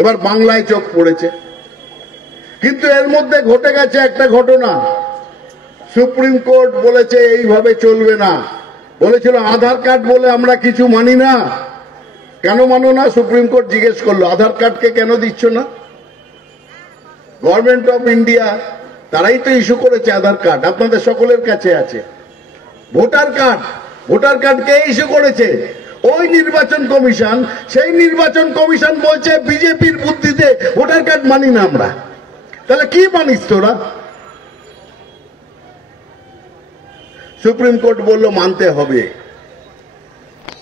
এবার বাংলায় চোখ পড়েছে। কিন্তু এর মধ্যে ঘটে গেছে একটা ঘটনা। সুপ্রিম কোর্ট বলেছে এইভাবে চলবে না। বলেছিল আধার কার্ড বলে আমরা কিছু মানি না। কেন মানো না? সুপ্রিম কোর্ট জিজ্ঞেস করলো আধার কার্ডকে কেন দিচ্ছ না? গভর্নমেন্ট অফ ইন্ডিয়া তারাই তো ইস্যু করেছে আধার কার্ড, আপনাদের সকলের কাছে আছে। ভোটার কার্ড কে ইস্যু করেছে? ওই নির্বাচন কমিশন। সেই নির্বাচন কমিশন বলছে বিজেপির বুদ্ধিতে ভোটার কার্ড মানি না আমরা। তাহলে কি মানিস তোরা? সুপ্রিম কোর্ট বলল মানতে হবে,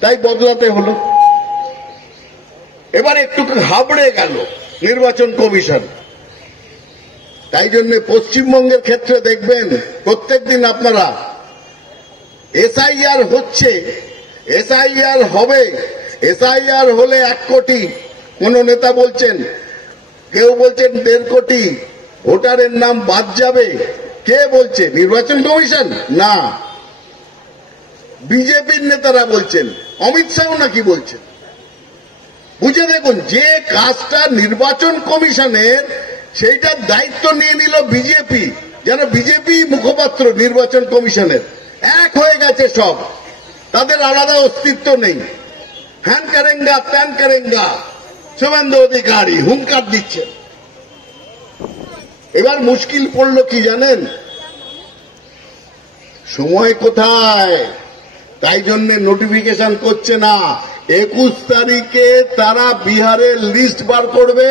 তাই বদলাতে হলো। এবার একটু হাবড়ে গেল নির্বাচন কমিশন। তাই জন্য পশ্চিমবঙ্গের ক্ষেত্রে দেখবেন প্রত্যেকদিন আপনারা এসআইআর হচ্ছে, এসআইআর হবে, এসআইআর হলে 1 কোটি, কোন নেতা বলছেন, কেউ বলছেন 1.5 কোটি ভোটারের নাম বাদ যাবে। কে বলছে? নির্বাচন কমিশন না, বিজেপির নেতারা বলছেন। অমিত শাহ নাকি বলছেন। বুঝে দেখুন, যে কাজটা নির্বাচন কমিশনের সেইটার দায়িত্ব নিয়ে নিল বিজেপি, যেন বিজেপি মুখপাত্র নির্বাচন কমিশনের। এক হয়ে গেছে সব, তাদের আলাদা অস্তিত্ব নেই। হ্যান করেঙ্গা ত্যান করেঙ্গা, শুভেন্দু অধিকারী হুঙ্কার দিচ্ছে। এবার মুশকিল পড়লো কি জানেন? সময় কোথায়? তাই জন্য নোটিফিকেশন করছে না। 21 তারিখে তারা বিহারের লিস্ট বার করবে,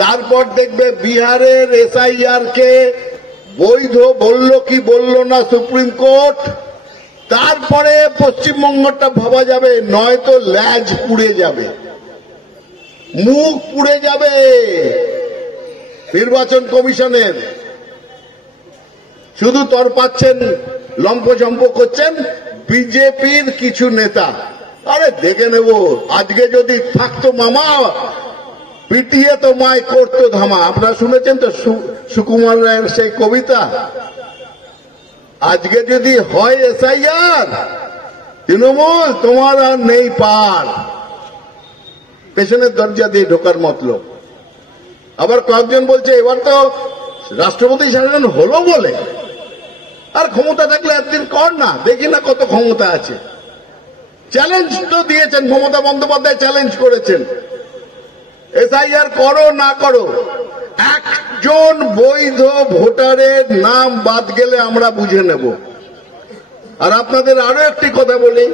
তারপর দেখবে বিহারের এসআইআর কে বৈধ বলল কি বলল না সুপ্রিম কোর্ট, তারপরে পশ্চিমবঙ্গটা ভাবা যাবে। নয়তো ল্যাজ পুড়ে যাবে, মুখ পুড়ে যাবে নির্বাচন কমিশনের। শুধু তর পাচ্ছেন, লম্পঝম্প করছেন বিজেপির কিছু নেতা। আরে দেখে নেব, আজকে যদি থাকতো মামা পিটিয়ে তো মায় করতো ধামা। আপনারা শুনেছেন তো সুকুমার রায়ের সেই কবিতা। আজকে যদি হয় এসআইআর, তৃণমূল তোমার আর নেই পার, পেছনের দরজা দিয়ে ঢোকার মতলব। আবার কয়েকজন বলছে এবার তো রাষ্ট্রপতি শাসন হলো বলে আর ক্ষমতা থাকলে একদিন কর না, দেখি না কত ক্ষমতা আছে। চ্যালেঞ্জ তো দিয়েছেন, মমতা বন্দ্যোপাধ্যায় চ্যালেঞ্জ করেছেন, এসআইআর করো না করো, একজন বৈধ ভোটারের নাম বাদ গেলে আমরা বুঝে নেব। আর আপনাদের আরো একটি কথা বলি,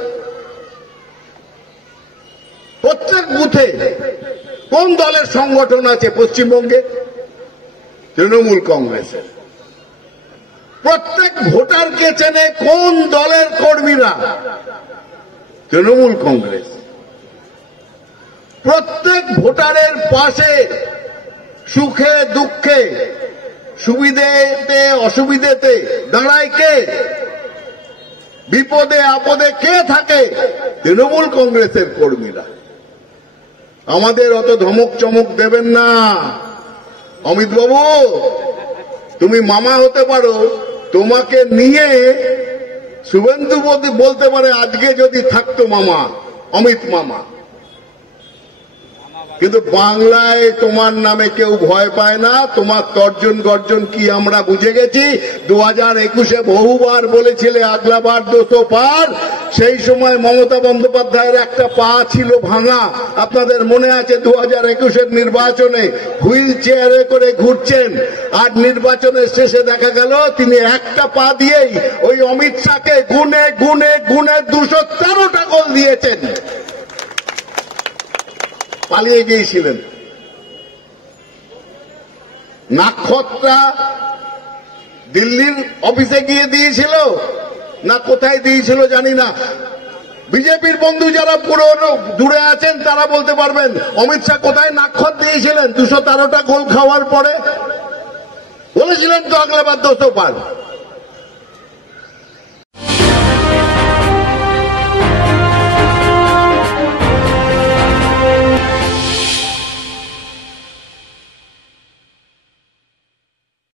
প্রত্যেক বুথে কোন দলের সংগঠন আছে পশ্চিমবঙ্গে? তৃণমূল কংগ্রেসের। প্রত্যেক ভোটারকে চেনে কোন দলের কর্মীরা? তৃণমূল কংগ্রেস। প্রত্যেক ভোটারের পাশে সুখে দুঃখে সুবিধেতে অসুবিধেতে দাঁড়ায় কে? বিপদে আপদে কে থাকে? তৃণমূল কংগ্রেসের কর্মীরা। আমাদের অত ধমক চমক দেবেন না। অমিত বাবু, তুমি মামা হতে পারো, তোমাকে নিয়ে শুভেন্দু বলতে পারে আজকে যদি থাকতো মামা, অমিত মামা। কিন্তু বাংলায় তোমার নামে কেউ ভয় পায় না। তোমার তর্জন গর্জন কি আমরা বুঝে গেছি। 2021-এ বহুবার বলেছিলে আগলাবার 200 পার। সেই সময় মমতা বন্দ্যোপাধ্যায়ের একটা পা ছিল ভাঙা, আপনাদের মনে আছে? 2021-এর নির্বাচনে হুইল চেয়ারে করে ঘুরছেন, আর নির্বাচনের শেষে দেখা গেল তিনি একটা পা দিয়েই ওই অমিত শাহকে গুনে গুনে গুনে 213টা গোল দিয়েছেন। পালিয়ে গিয়েছিলেন। নাক্ষত্রা দিল্লির অফিসে গিয়ে দিয়েছিল না কোথায় দিয়েছিল জানি না। বিজেপির বন্ধু যারা পুরো দূরে আছেন তারা বলতে পারবেন অমিত শাহ কোথায় নাক্ষত দিয়েছিলেন 213টা গোল খাওয়ার পরে। বলেছিলেন তো আগলাবার 200 পার।